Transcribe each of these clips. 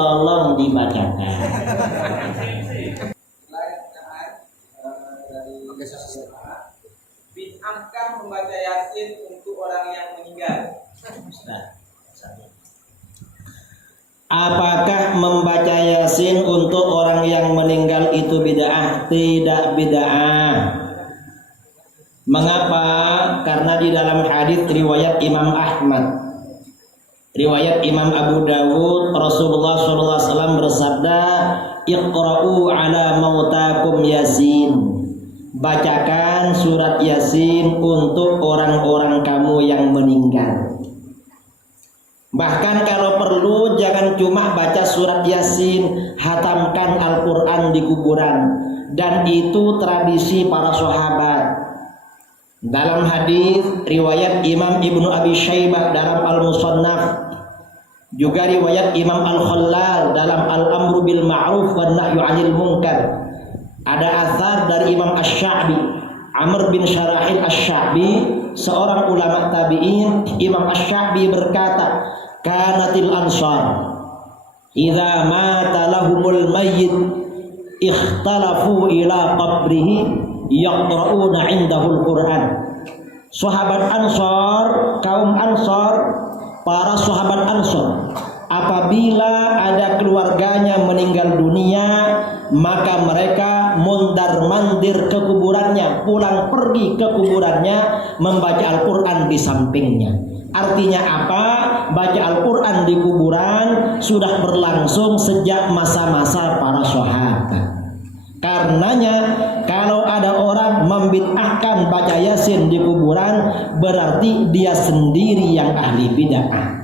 tolong dibacakan. Bid'ahkah membaca Yasin untuk orang yang meninggal? Apakah membaca Yasin untuk orang yang meninggal itu bid'ah? Tidak bid'ah. Mengapa? Karena di dalam hadis riwayat Imam Ahmad, riwayat Imam Abu Dawud, Rasulullah SAW bersabda, "Iqra'u ala mautakum Yasin." Bacakan surat Yasin untuk orang-orang kamu yang meninggal. Bahkan kalau perlu jangan cuma baca surat Yasin, hatamkan Al-Quran di kuburan. Dan itu tradisi para sahabat. Dalam hadis riwayat Imam Ibnu Abi Syaibah dalam Al-Musannaf, juga riwayat Imam Al-Khallal dalam Al-Amru bil Ma'ruf wan Nahyu 'anil Munkar, ada athar dari Imam Asy-Sya'bi, Amr bin Syarahil Asy-Sya'bi, seorang ulama tabi'in. Imam Asy-Sya'bi berkata, "Kanatil ansar idza mata lahumul mayyit ikhtalafu ila qabrihi yaqra'una 'indahul Qur'an." Sahabat Ansar, kaum Ansar, para sahabat Ansar, apabila ada keluarganya meninggal dunia, maka mereka mondar-mandir ke kuburannya, pulang pergi ke kuburannya, membaca Al-Quran di sampingnya. Artinya apa? Baca Al-Quran di kuburan sudah berlangsung sejak masa-masa para sahabat. Karenanya kalau ada orang membid'ahkan baca Yasin di kuburan, berarti dia sendiri yang ahli bid'ah.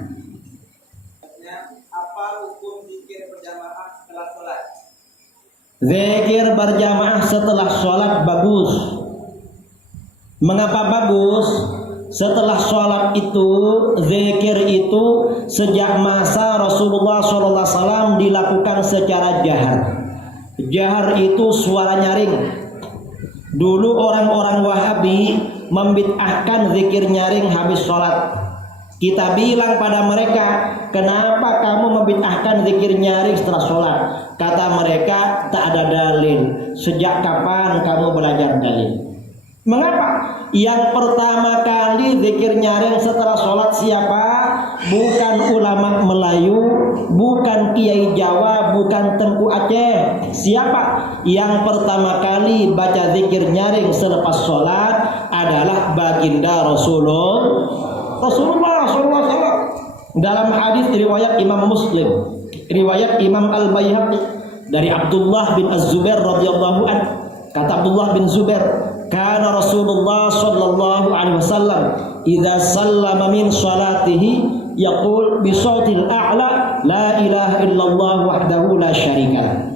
Apa hukum zikir berjamaah setelah sholat? Zikir berjamaah setelah sholat bagus. Mengapa bagus? Setelah sholat itu, zikir itu sejak masa Rasulullah SAW dilakukan secara jahar. Jahar itu suara nyaring. Dulu orang-orang Wahabi membid'ahkan zikir nyaring habis sholat. Kita bilang pada mereka, kenapa kamu membid'ahkan zikir nyaring setelah sholat? Kata mereka, tak ada dalil. Sejak kapan kamu belajar dalil? Mengapa? Yang pertama kali zikir nyaring setelah sholat siapa? Bukan ulama Melayu, bukan Kiai Jawa, bukan Tengku Aceh. Siapa? Yang pertama kali baca zikir nyaring selepas sholat adalah baginda Rasulullah SAW. Dalam hadis riwayat Imam Muslim, riwayat Imam Al-Baihaqi dari Abdullah bin Az-Zubair radhiyallahu anhu, kata Abdullah bin Zubair, kana Rasulullah sallallahu alaihi wasallam idza sallama min salatihi yaqul bi sautil a'la la ilaha illallah wahdahu la syarika.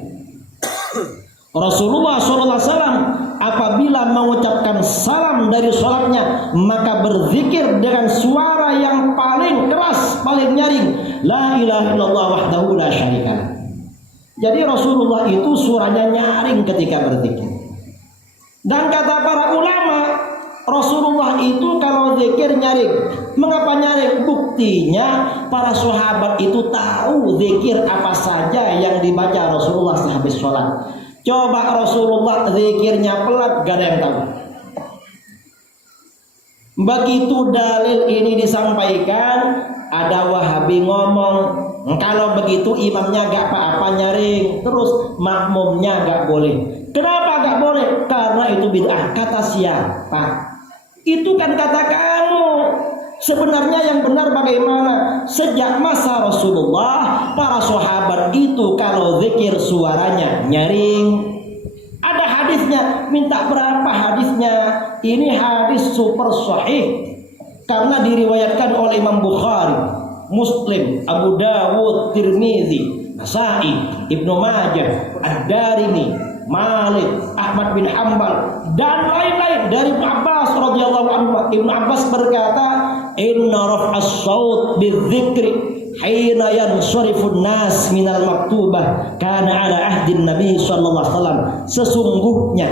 Rasulullah sallallahu alaihi wasallam apabila mengucapkan salam dari salatnya, maka berzikir dengan suara yang paling keras, paling nyaring, la ilaha illallah wahdahu la syarika. Jadi Rasulullah itu suaranya nyaring ketika berzikir. Dan kata para ulama, Rasulullah itu kalau zikir nyaring. Mengapa nyaring? Buktinya para sahabat itu tahu zikir apa saja yang dibaca Rasulullah sehabis sholat. Coba Rasulullah zikirnya pelan, gak ada yang tahu. Begitu dalil ini disampaikan, ada Wahabi ngomong, kalau begitu imamnya gak apa-apa nyaring, terus makmumnya gak boleh. Kenapa gak boleh? Karena itu bid'ah. Kata siapa? Itu kan kata kamu. Sebenarnya yang benar bagaimana? Sejak masa Rasulullah, para sahabat itu kalau zikir suaranya nyaring. Ada hadisnya. Minta berapa hadisnya? Ini hadis super sahih, karena diriwayatkan oleh Imam Bukhari, Muslim, Abu Dawud, Tirmizi, Nasa'i, Ibnu Majah, Ad-Darimi, Malik, Ahmad bin Hanbal, dan lain-lain dari Ibnu Abbas radhiyallahu anhu. Ibnu Abbas berkata, "Inna raf'as saut bidzikri hina yansharifun nas minal maktubah kana ala ahdin Nabi sallallahu alaihi wasallam." Sesungguhnya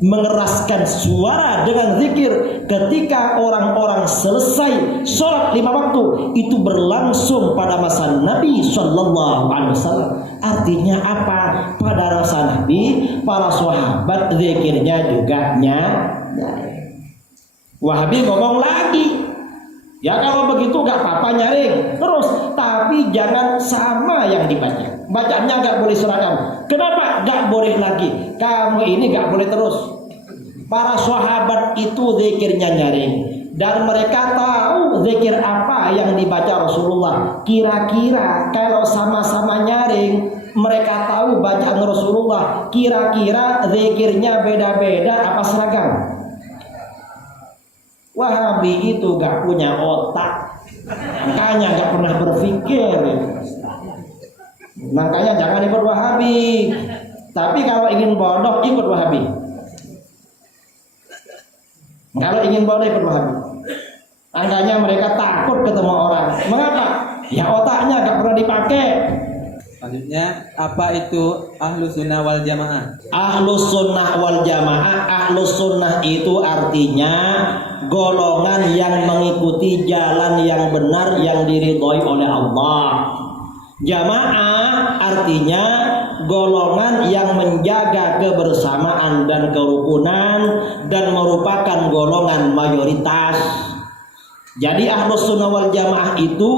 mengeraskan suara dengan zikir ketika orang-orang selesai sholat 5 waktu itu berlangsung pada masa Nabi Shallallahu Alaihi Wasallam. Artinya apa? Pada masa Nabi para sahabat zikirnya juga Wahabi ngomong lagi, ya kalau begitu gak apa-apa nyaring terus, tapi jangan sama yang dibaca. Bacaannya gak boleh seragam. Kenapa? Gak boleh lagi. Kamu ini gak boleh terus. Para sahabat itu zikirnya nyaring, dan mereka tahu zikir apa yang dibaca Rasulullah. Kira-kira kalau sama-sama nyaring, mereka tahu bacaan Rasulullah, kira-kira zikirnya beda-beda apa seragam? Wahabi itu gak punya otak, makanya gak pernah berpikir. Makanya jangan ikut Wahabi. Tapi kalau ingin bodoh ikut Wahabi. Kalau ingin bodoh ikut Wahabi. Makanya mereka takut ketemu orang. Mengapa? Ya otaknya gak pernah dipakai. Selanjutnya, apa itu Ahlus Sunnah wal Jamaah? Ahlus Sunnah wal Jamaah. Ahlus Sunnah itu artinya golongan yang mengikuti jalan yang benar yang diridhoi oleh Allah. Jamaah artinya golongan yang menjaga kebersamaan dan kerukunan dan merupakan golongan mayoritas. Jadi Ahlus Sunnah wal Jamaah itu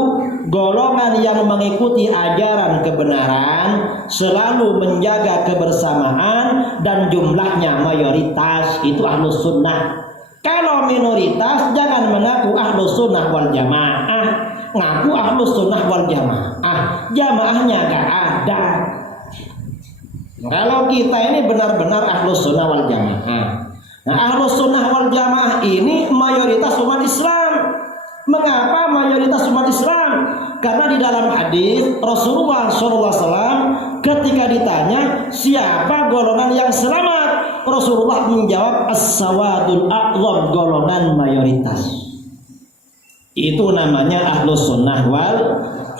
golongan yang mengikuti ajaran kebenaran, selalu menjaga kebersamaan dan jumlahnya mayoritas. Itu Ahlus Sunnah. Kalau minoritas jangan mengaku Ahlus Sunnah wal Jamaah, ngaku Ahlus Sunnah wal Jamaah, jamaahnya gak ada. Kalau kita ini benar-benar Ahlus Sunnah wal Jamaah. Nah, Ahlus Sunnah wal Jamaah ini mayoritas umat Islam. Mengapa mayoritas umat Islam? Karena di dalam hadis Rasulullah SAW ketika ditanya siapa golongan yang selamat, Rasulullah menjawab as-sawadul a'zam, golongan mayoritas. Itu namanya Ahlus Sunnah wal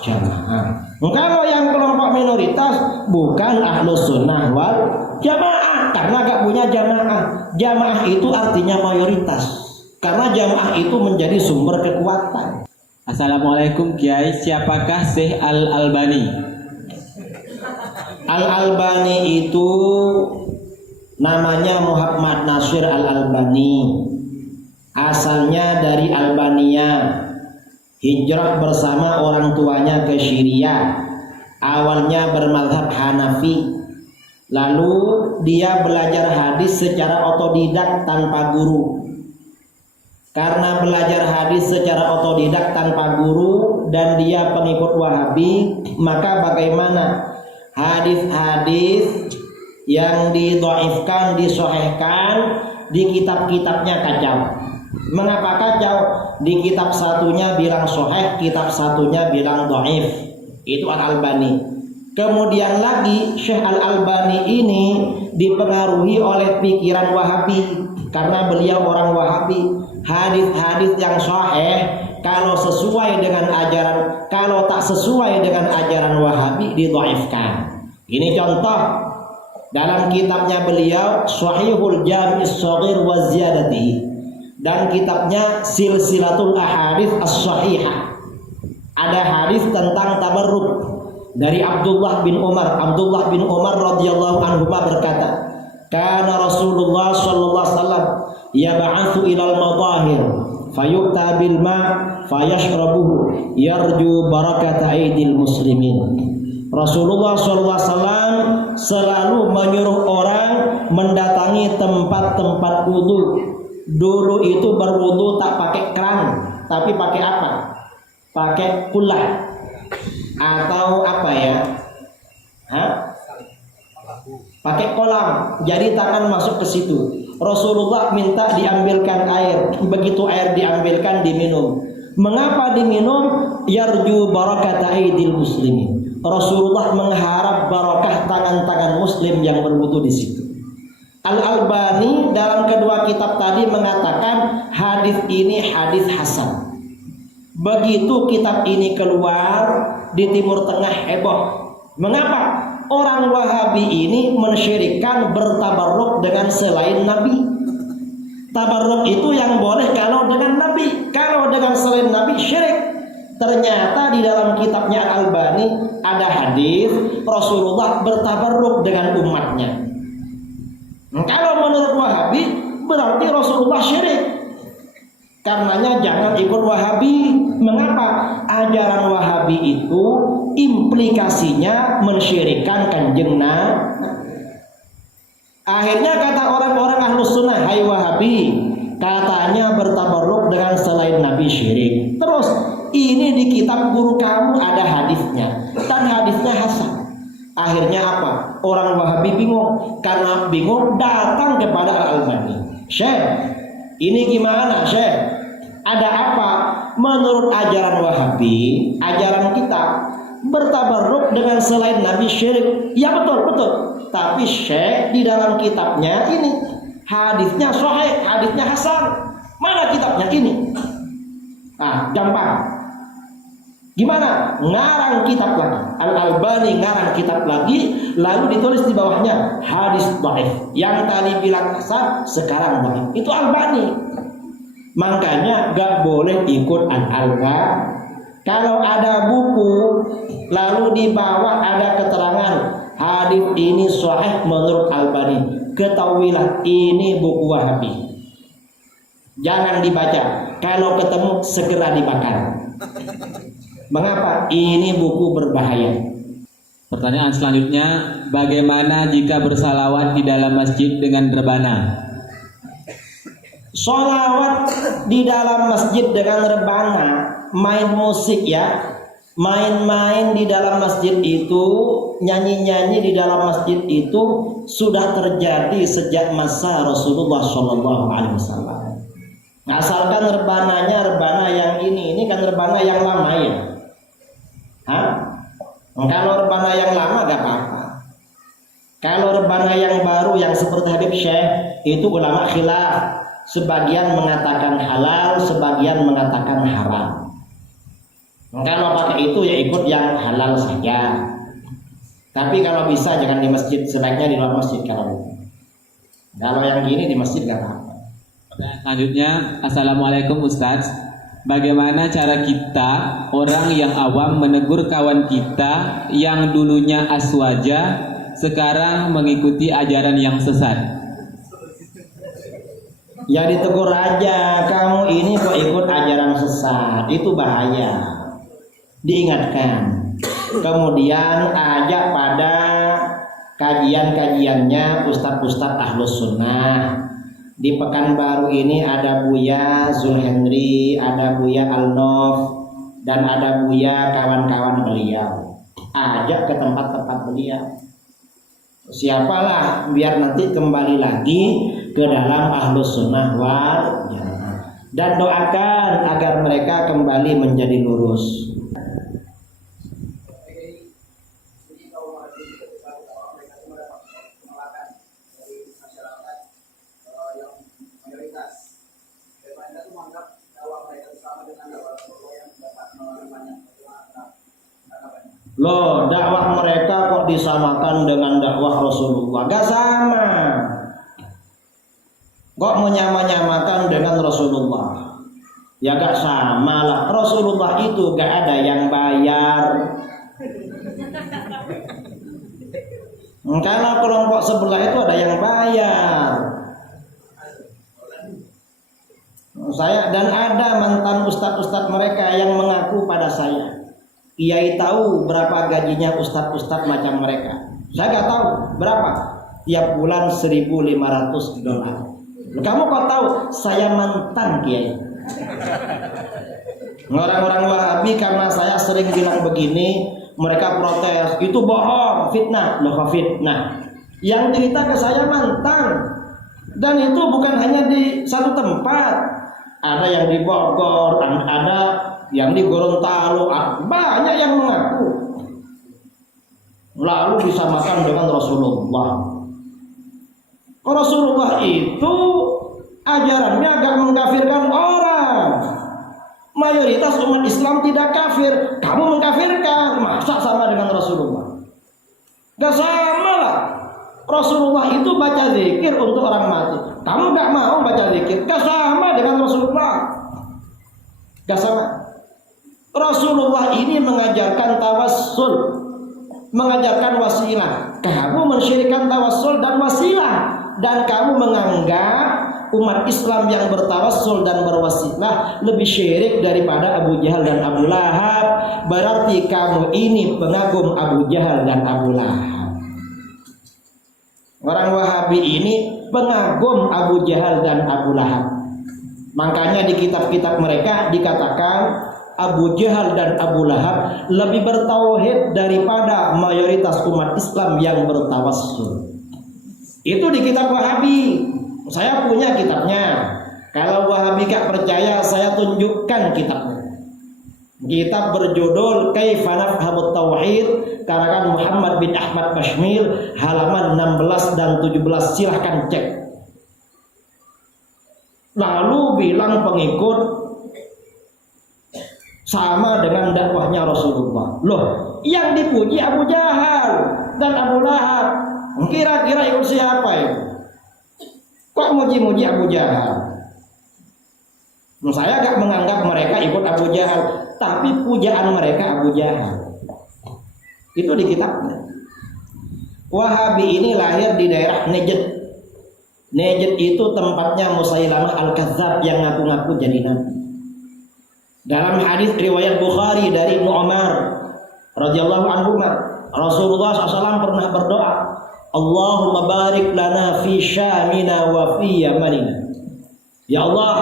Jamaah. Kalau yang kelompok minoritas bukan Ahlus Sunnah wal Jamaah, karena gak punya jamaah. Jamaah itu artinya mayoritas, karena jamaah itu menjadi sumber kekuatan. Assalamualaikum Kiai, siapakah Syekh Al-Albani? Al-Albani itu namanya Muhammad Nasir Al-Albani. Asalnya dari Albania. Hijrah bersama orang tuanya ke Syria. Awalnya bermadzhab Hanafi. Lalu dia belajar hadis secara otodidak tanpa guru. Karena belajar hadis secara otodidak tanpa guru dan dia pengikut Wahabi, maka bagaimana hadis-hadis yang didhaifkan, disahihkan di kitab-kitabnya kacau. Mengapa kacau? Di kitab satunya bilang sahih, kitab satunya bilang dhaif. Itu Al-Albani. Kemudian lagi Syekh Al-Albani ini dipengaruhi oleh pikiran Wahabi, karena beliau orang Wahabi. Hadis-hadis yang sahih kalau sesuai dengan ajaran, kalau tak sesuai dengan ajaran Wahabi didhaifkan. Ini contoh dalam kitabnya beliau Sahihul Jami' Shaghir wa Ziyadati dan kitabnya Silsilatul Ahadits As-Sahihah. Ada hadis tentang tabarruk dari Abdullah bin Umar. Abdullah bin Umar radhiyallahu anhu berkata, "Kana Rasulullah sallallahu alaihi wasallam yab'atsu ilal madahir fayu'ta bil ma' fayashrabuhu yarju barakata aidil muslimin." Rasulullah sallallahu alaihi wasallam selalu menyuruh orang mendatangi tempat-tempat wudu. Dulu itu berwudu tak pakai keran, tapi pakai apa? Pakai kulah atau apa ya? Pakai kolam. Jadi tangan masuk ke situ. Rasulullah minta diambilkan air. Begitu air diambilkan, diminum. Mengapa diminum? Yarju barakata aidil muslimin. Rasulullah mengharap barakah tangan-tangan muslim yang berwudu di situ. Al-Albani dalam kedua kitab tadi mengatakan hadis ini hadis hasan. Begitu kitab ini keluar di Timur Tengah heboh. Mengapa? Orang Wahabi ini mensyirikkan bertabarruk dengan selain Nabi. Tabarruk itu yang boleh kalau dengan Nabi, kalau dengan selain Nabi syirik. Ternyata di dalam kitabnya Al-Albani ada hadis Rasulullah bertabarruk dengan umatnya. Kalau menurut Wahabi berarti Rasulullah syirik. Karenanya jangan ikut Wahabi. Mengapa? Ajaran Wahabi itu implikasinya mensyirikkan Kanjeng Nabi. Akhirnya kata orang-orang Ahlus Sunnah, hai Wahabi, katanya bertabarruk dengan selain Nabi syirik. Terus ini di kitab guru kamu ada hadisnya dan hadisnya hasan. Akhirnya apa? Orang Wahabi bingung. Karena bingung datang kepada Al-Albani. Syekh, ini gimana Syekh? Ada apa? Menurut ajaran Wahabi, ajaran kita bertabarruk dengan selain Nabi syirik. Ya betul. Tapi Syekh di dalam kitabnya ini hadisnya sahih, hadisnya hasan. Mana kitabnya ini? Gampang. Gimana? Ngarang kitab lagi. Al-Albani ngarang kitab lagi, lalu ditulis di bawahnya hadis dhaif. Yang tadi bilang hasan, sekarang dhaif. Itu Albani. Makanya gak boleh ikut Al-Albani. Kalau ada buku lalu di bawah ada keterangan hadis ini sahih menurut Albani, ketahuilah ini buku Wahabi. Jangan dibaca. Kalau ketemu segera dibakar. Mengapa? Ini buku berbahaya. Pertanyaan selanjutnya, bagaimana jika bersalawat di dalam masjid dengan rebana? Sholawat di dalam masjid dengan rebana, main musik ya, main-main di dalam masjid itu, nyanyi-nyanyi di dalam masjid itu sudah terjadi sejak masa Rasulullah SAW. Asalkan rebananya rebana yang ini kan rebana yang lama ya. Kalau rebana yang lama gak apa-apa. Kalau rebana yang baru yang seperti Habib Syekh itu ulama khilaf. Sebagian mengatakan halal, sebagian mengatakan haram. Kalau pakai itu ya ikut yang halal saja. Tapi kalau bisa jangan di masjid, sebaiknya di luar masjid kalau yang gini di masjid gak apa-apa. Selanjutnya, Assalamualaikum Ustadz. Bagaimana cara kita, orang yang awam, menegur kawan kita yang dulunya aswaja, sekarang mengikuti ajaran yang sesat? Ya ditegur aja, kamu ini kok ikut ajaran sesat, itu bahaya. Diingatkan. Kemudian ajak pada kajian-kajiannya Ustadz-Ustadz Ahlus Sunnah. Di Pekanbaru ini ada Buya Zulhendri, ada Buya Al-Nof, dan ada Buya kawan-kawan beliau. Ajak ke tempat-tempat beliau. Siapalah biar nanti kembali lagi ke dalam Ahlus Sunnah wal Jamaah. Dan doakan agar mereka kembali menjadi lurus. Loh, dakwah mereka kok disamakan dengan dakwah Rasulullah? Gak sama. Kok menyamakan dengan Rasulullah? Ya gak sama lah. Rasulullah itu gak ada yang bayar. Karena kelompok sebelah itu ada yang bayar. Saya dan ada mantan ustadz-ustadz mereka yang mengaku pada saya, Kiai tahu berapa gajinya ustadz-ustadz macam mereka. Saya nggak tahu berapa. Tiap bulan $1.500. Kamu kok tahu? Saya mantan Kiai. Orang-orang Wahabi karena saya sering bilang begini, mereka protes. Itu bohong, fitnah. Loh, fitnah. Yang cerita ke saya mantan. Dan itu bukan hanya di satu tempat. Ada yang di Bogor, ada yang di Gorontalo, banyak yang mengaku. Lalu disamakan dengan Rasulullah. Rasulullah itu ajarannya agak mengkafirkan orang. Mayoritas umat Islam tidak kafir. Kamu mengkafirkan, masa sama dengan Rasulullah? Gak sama lah. Rasulullah itu baca zikir untuk orang mati. Kamu gak mau baca zikir, gak sama dengan Rasulullah. Gak sama. Rasulullah ini mengajarkan tawassul, mengajarkan wasilah. Kamu mensyirikkan tawassul dan wasilah, dan kamu menganggap umat Islam yang bertawassul dan berwasilah lebih syirik daripada Abu Jahal dan Abu Lahab. Berarti kamu ini pengagum Abu Jahal dan Abu Lahab. Orang Wahabi ini pengagum Abu Jahal dan Abu Lahab. Makanya di kitab-kitab mereka dikatakan Abu Jahal dan Abu Lahab lebih bertauhid daripada mayoritas umat Islam yang bertawassul. Itu di kitab Wahabi. Saya punya kitabnya. Kalau Wahabi gak percaya, saya tunjukkan kitabnya. Kitab berjudul Kaifa Nafhamut Tauhid, karangan Muhammad bin Ahmad Bashmil, halaman 16 dan 17. Silahkan cek. Lalu bilang pengikut sama dengan dakwahnya Rasulullah. Loh, yang dipuji Abu Jahal dan Abu Lahab. Kira-kira ikut siapa itu? Kok muji-muji Abu Jahal? Saya gak menganggap mereka ikut Abu Jahal, tapi pujaan mereka Abu Jahal. Itu di kitabnya. Wahabi ini lahir di daerah Najd. Najd itu tempatnya Musailamah Al-Kadzdzab yang ngaku-ngaku jadi nabi. Dalam hadis riwayat Bukhari dari Ibnu Umar radhiyallahu anhu, Rasulullah SAW pernah berdoa, Allahumma barik lana fi syamina wa fi yamanina. Ya Allah,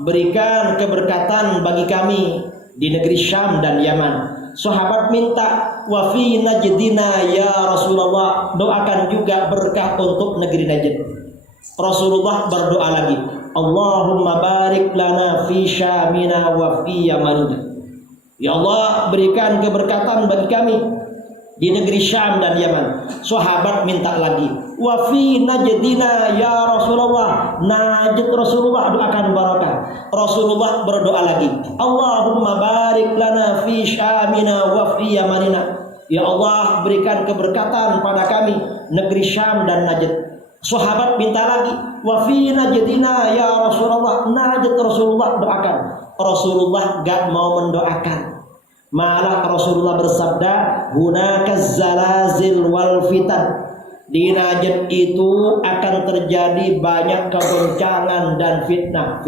berikan keberkatan bagi kami di negeri Syam dan Yaman. Sahabat minta wa fi najdina ya Rasulullah, doakan juga berkah untuk negeri Najd. Rasulullah berdoa lagi, Allahumma barik lana fi syamina wa fi yamanina. Ya Allah, berikan keberkatan bagi kami di negeri Syam dan Yaman. Sahabat minta lagi, wa fi najdina ya Rasulullah. Najd Rasulullah doakan barakah. Rasulullah berdoa lagi, Allahumma barik lana fi syamina wa fi yamanina. Ya Allah, berikan keberkatan pada kami negeri Syam dan Najd. Sahabat minta lagi, wa fi najdina ya Rasulullah. Najd Rasulullah doakan. Rasulullah gak mau mendoakan. Malah Rasulullah bersabda, hunakaz zalazil wal fitan. Di Najd itu akan terjadi banyak kegoncangan dan fitnah.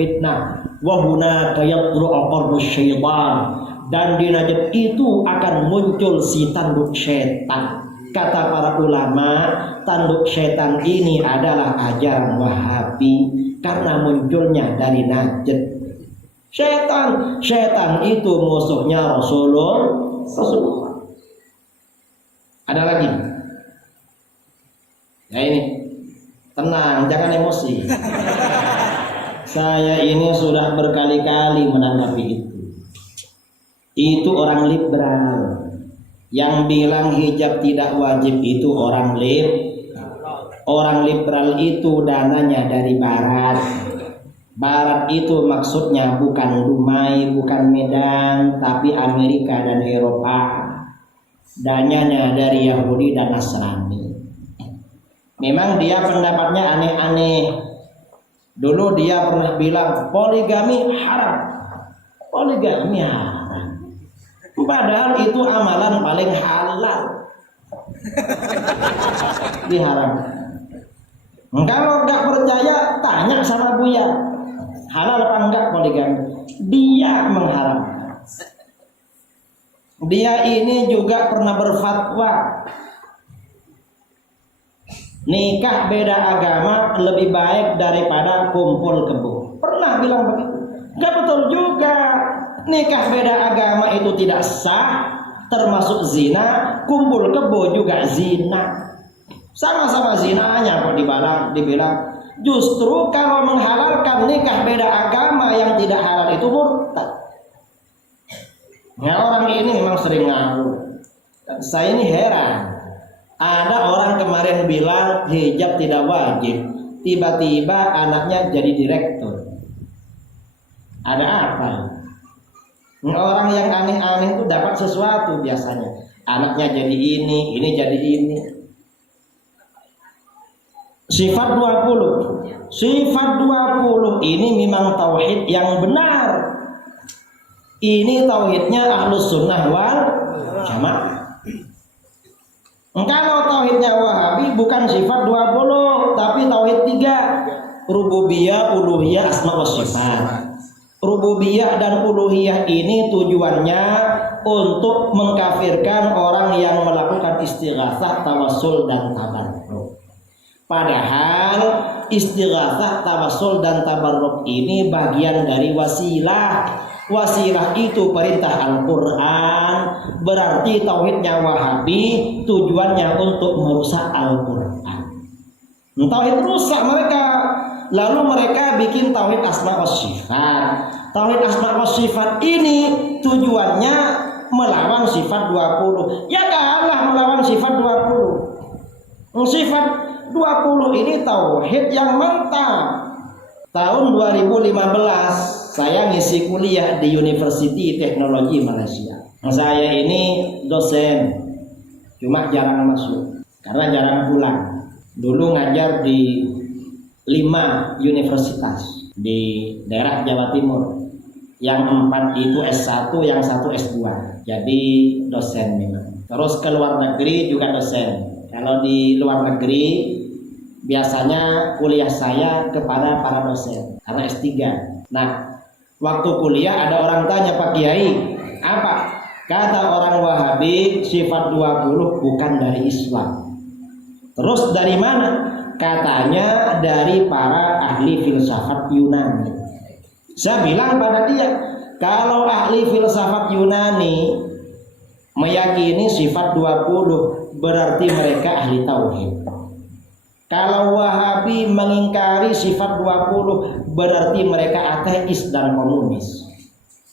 Wa hunaka yatlu'u qarnus syaitan. Dan di Najd itu akan muncul si tanduk setan. Kata para ulama, tanduk setan ini adalah ajaran Wahabi karena munculnya dari Najd. Setan itu musuhnya Rasulullah. Ada lagi? Ya ini, tenang, jangan emosi. Saya ini sudah berkali-kali menanggapi itu. Itu orang liberal. Yang bilang hijab tidak wajib itu orang liberal itu dananya dari barat. Barat itu maksudnya bukan Dumai, bukan Medan, tapi Amerika dan Eropa. Dananya dari Yahudi dan Nasrani. Memang dia pendapatnya aneh-aneh. Dulu dia pernah bilang poligami haram. Poligami haram. Padahal itu amalan paling halal. Diharam. Kalau nggak percaya, tanya sama Buya. Halal apa enggak poligami? Dia mengharamkan. Dia ini juga pernah berfatwa nikah beda agama lebih baik daripada kumpul kebo. Pernah bilang begitu? Enggak betul juga. Nikah beda agama itu tidak sah, termasuk zina. Kumpul kebo juga zina. Sama-sama zinanya kok dibilang. Justru kalau menghalalkan nikah beda agama yang tidak halal itu murtad. Ya, orang ini memang sering ngawur. Saya ini heran. Ada orang kemarin bilang hijab tidak wajib, tiba-tiba anaknya jadi direktur. Ada apa? Orang yang aneh-aneh itu dapat sesuatu biasanya. anaknya jadi ini jadi ini. Sifat 20. Sifat 20 ini memang tauhid yang benar. Ini tauhidnya Ahlus Sunnah wal Jamaah. Kalau tauhidnya Wahabi bukan sifat 20, tapi tauhid 3. Rububiyah, uluhiyah, asma wa sifat. Rububiyah dan uluhiyah ini tujuannya untuk mengkafirkan orang yang melakukan istighatsah, tawassul dan tabarruk. Padahal istighatsah, tawassul dan tabarruk ini bagian dari wasilah. Wasilah itu perintah Al-Quran. Berarti tauhidnya Wahabi tujuannya untuk merusak Al-Quran. Tauhid rusak mereka. Lalu mereka bikin tauhid asma wa sifat. Tauhid asma wa sifat ini tujuannya melawan sifat 20. Ya kalah melawan sifat 20. Sifat 20 ini tauhid yang mantap. Tahun 2015 saya ngisi kuliah di University Teknologi Malaysia. Saya ini dosen, cuma jarang masuk karena jarang pulang. Dulu ngajar di 5 universitas di daerah Jawa Timur. Yang 4 itu S1, yang 1 S2. Jadi dosen memang. Terus ke luar negeri juga dosen. Kalau di luar negeri biasanya kuliah saya kepada para dosen karena S3. Nah, waktu kuliah ada orang tanya, Pak Kiai, apa? Kata orang Wahabi sifat 20 bukan dari Islam. Terus dari mana? Katanya dari para ahli filsafat Yunani. Saya bilang pada dia, kalau ahli filsafat Yunani meyakini sifat 20 berarti mereka ahli tauhid. Kalau Wahabi mengingkari sifat 20 berarti mereka ateis dan komunis.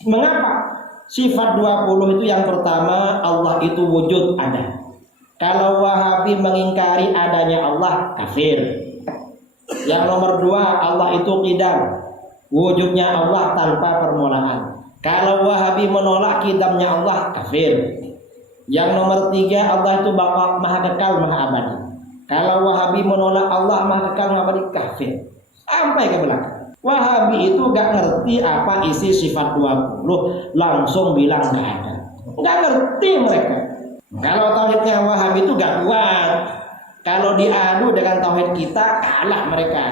Mengapa? Sifat 20 itu yang pertama, Allah itu wujud, ada. Kalau Wahabi mengingkari adanya Allah, kafir. Yang nomor 2, Allah itu qidam, wujudnya Allah tanpa permulaan. Kalau Wahabi menolak qidamnya Allah, kafir. Yang nomor 3, Allah itu baqa, maha kekal, maha abadi. Kalau Wahabi menolak Allah maha kekal, maha abadi, kafir. Sampai ke belakang. Wahabi itu gak ngerti apa isi sifat 20, langsung bilang gak ada. Gak ngerti mereka. Kalau tauhidnya Wahabi itu gak kuat. Kalau diadu dengan tauhid kita, kalah mereka.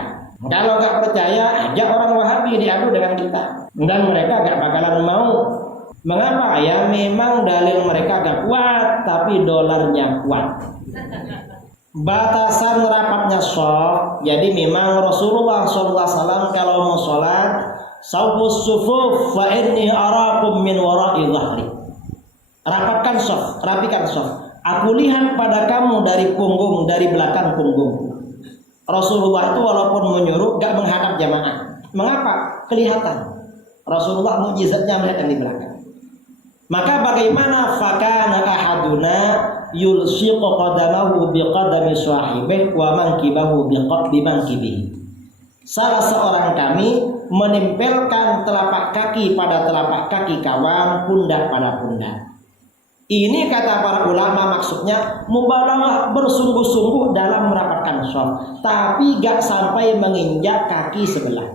Kalau gak percaya, ajak orang Wahabi diadu dengan kita. Dan mereka gak bakalan mau. Mengapa? Ya memang dalil mereka gak kuat, tapi dolarnya kuat. Batasan rapatnya shaf. Jadi memang Rasulullah SAW kalau mau sholat, sawwus sufuf fa inni arakum min wara'i dhahri. Rapatkan shaf, rapikan shaf. Aku lihat pada kamu dari punggung, dari belakang punggung. Rasulullah itu walaupun menyuruh gak menghadap jamaah. Mengapa? Kelihatan. Rasulullah mukjizatnya melihat yang di belakang. Maka bagaimana fakana ahaduna yulsiqu qadamahu biqadami sahibih wa mankibahu bimankibihi. Salah seorang kami menempelkan telapak kaki pada telapak kaki kawan, pundak pada pundak. Ini kata para ulama maksudnya mubalaghah, bersungguh-sungguh dalam merapatkan shaf, tapi gak sampai menginjak kaki sebelah.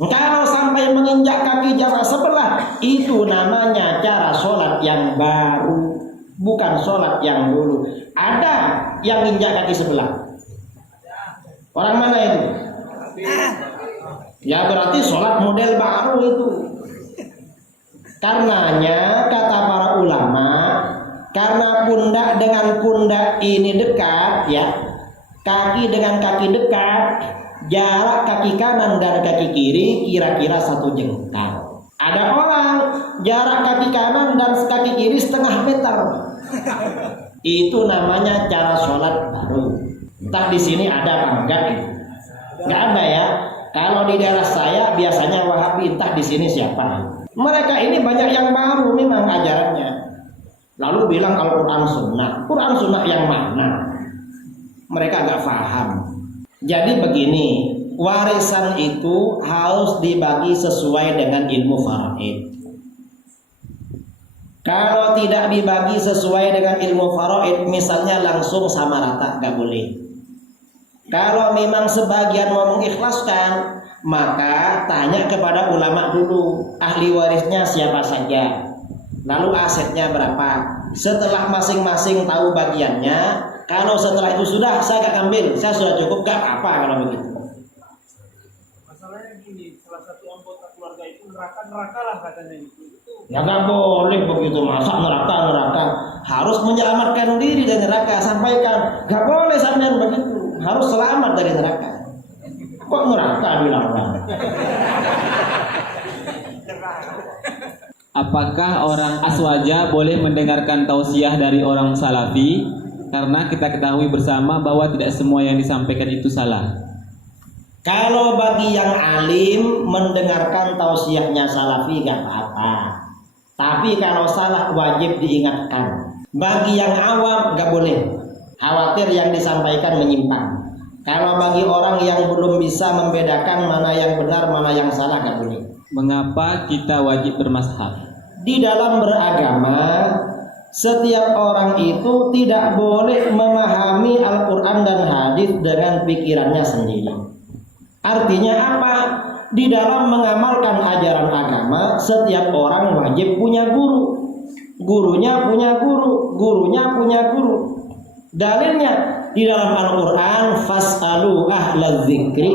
Kalau sampai menginjak kaki jarak sebelah, itu namanya cara sholat yang baru, bukan sholat yang dulu. Ada yang injak kaki sebelah. Orang mana itu? Ya berarti sholat model baru itu. Karenanya kata para ulama, karena pundak dengan pundak ini dekat, ya, kaki dengan kaki dekat, jarak kaki kanan dan kaki kiri kira-kira 1 jengkal. Ada orang jarak kaki kanan dan kaki kiri 0,5 meter. Itu namanya cara sholat baru. Entah di sini ada apa enggak itu? Enggak ada ya. Kalau di daerah saya biasanya Wahabi, entah di sini siapa. Mereka ini banyak yang baru memang ajarannya. Lalu bilang Al-Quran Sunnah. Quran Sunnah yang mana? Mereka gak paham. Jadi begini, warisan itu harus dibagi sesuai dengan ilmu faraid. Kalau tidak dibagi sesuai dengan ilmu faraid, misalnya langsung sama rata, nggak boleh. Kalau memang sebagian mau mengikhlaskan, maka tanya kepada ulama dulu, ahli warisnya siapa saja, lalu asetnya berapa. Setelah masing-masing tahu bagiannya, kalau setelah itu sudah saya nggak ambil, saya sudah cukup, nggak apa kalau begitu. Masalahnya gini, salah satu anggota keluarga itu neraka lah katanya itu. Ya nggak boleh begitu, masa neraka harus menyelamatkan diri dari neraka. Sampaikan, nggak boleh sampean begitu, harus selamat dari neraka. Kok neraka dilarang? Apakah orang aswaja boleh mendengarkan tausiah dari orang salafi? Karena kita ketahui bersama bahwa tidak semua yang disampaikan itu salah. Kalau bagi yang alim mendengarkan tausiahnya salafi gak apa-apa. Tapi kalau salah wajib diingatkan. Bagi yang awam gak boleh. Khawatir yang disampaikan menyimpang. Kalau bagi orang yang belum bisa membedakan mana yang benar, mana yang salah, gak boleh. Mengapa kita wajib bermazhab? Di dalam beragama, setiap orang itu tidak boleh memahami Al-Quran dan hadis dengan pikirannya sendiri. Artinya apa? Di dalam mengamalkan ajaran agama, setiap orang wajib punya guru. Gurunya punya guru, gurunya punya guru. Dalilnya di dalam Al-Quran, fas'alu ahlal dzikri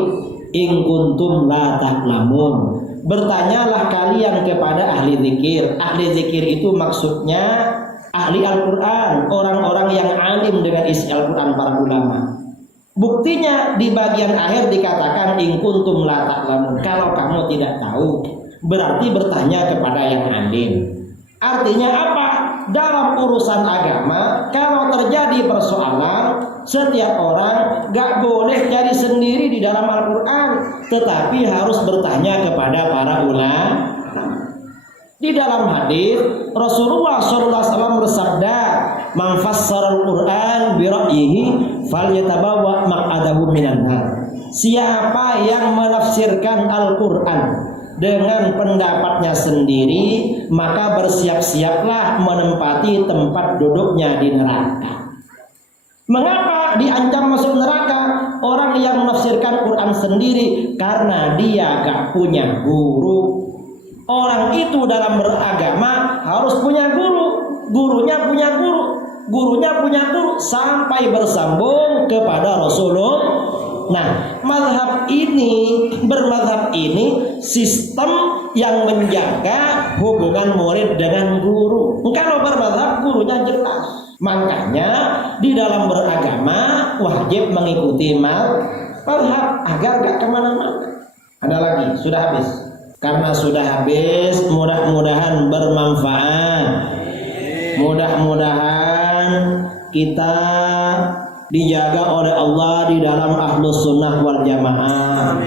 in kuntum la ta'lamun. Bertanyalah kalian kepada ahli zikir. Ahli zikir itu maksudnya ahli Al-Quran, orang-orang yang alim dengan isi Al-Quran, para ulama. Buktinya di bagian akhir dikatakan in kuntum la ta'lamun. Kalau kamu tidak tahu, berarti bertanya kepada yang alim. Artinya apa? Dalam urusan agama, kalau terjadi persoalan, setiap orang gak boleh cari sendiri di dalam Al-Quran, tetapi harus bertanya kepada para ulama. Di dalam hadis Rasulullah SAW bersabda, "Man fassara al-Qur'an bi ra'yihi falyatabawwa maq'adahu minan nar." Siapa yang menafsirkan Al-Qur'an dengan pendapatnya sendiri, maka bersiap-siaplah menempati tempat duduknya di neraka. Mengapa diancam masuk neraka orang yang menafsirkan Quran sendiri? Karena dia gak punya guru. Orang itu dalam beragama harus punya guru, gurunya punya guru, gurunya punya guru, sampai bersambung kepada Rasulullah. Nah, bermazhab ini sistem yang menjaga hubungan murid dengan guru. Kalau bermazhab, gurunya jelas. Makanya di dalam beragama wajib mengikuti mazhab agar gak kemana-mana. Ada lagi, sudah habis. Karena sudah habis, mudah-mudahan bermanfaat. Mudah-mudahan kita dijaga oleh Allah di dalam ahlus sunnah wal jamaah.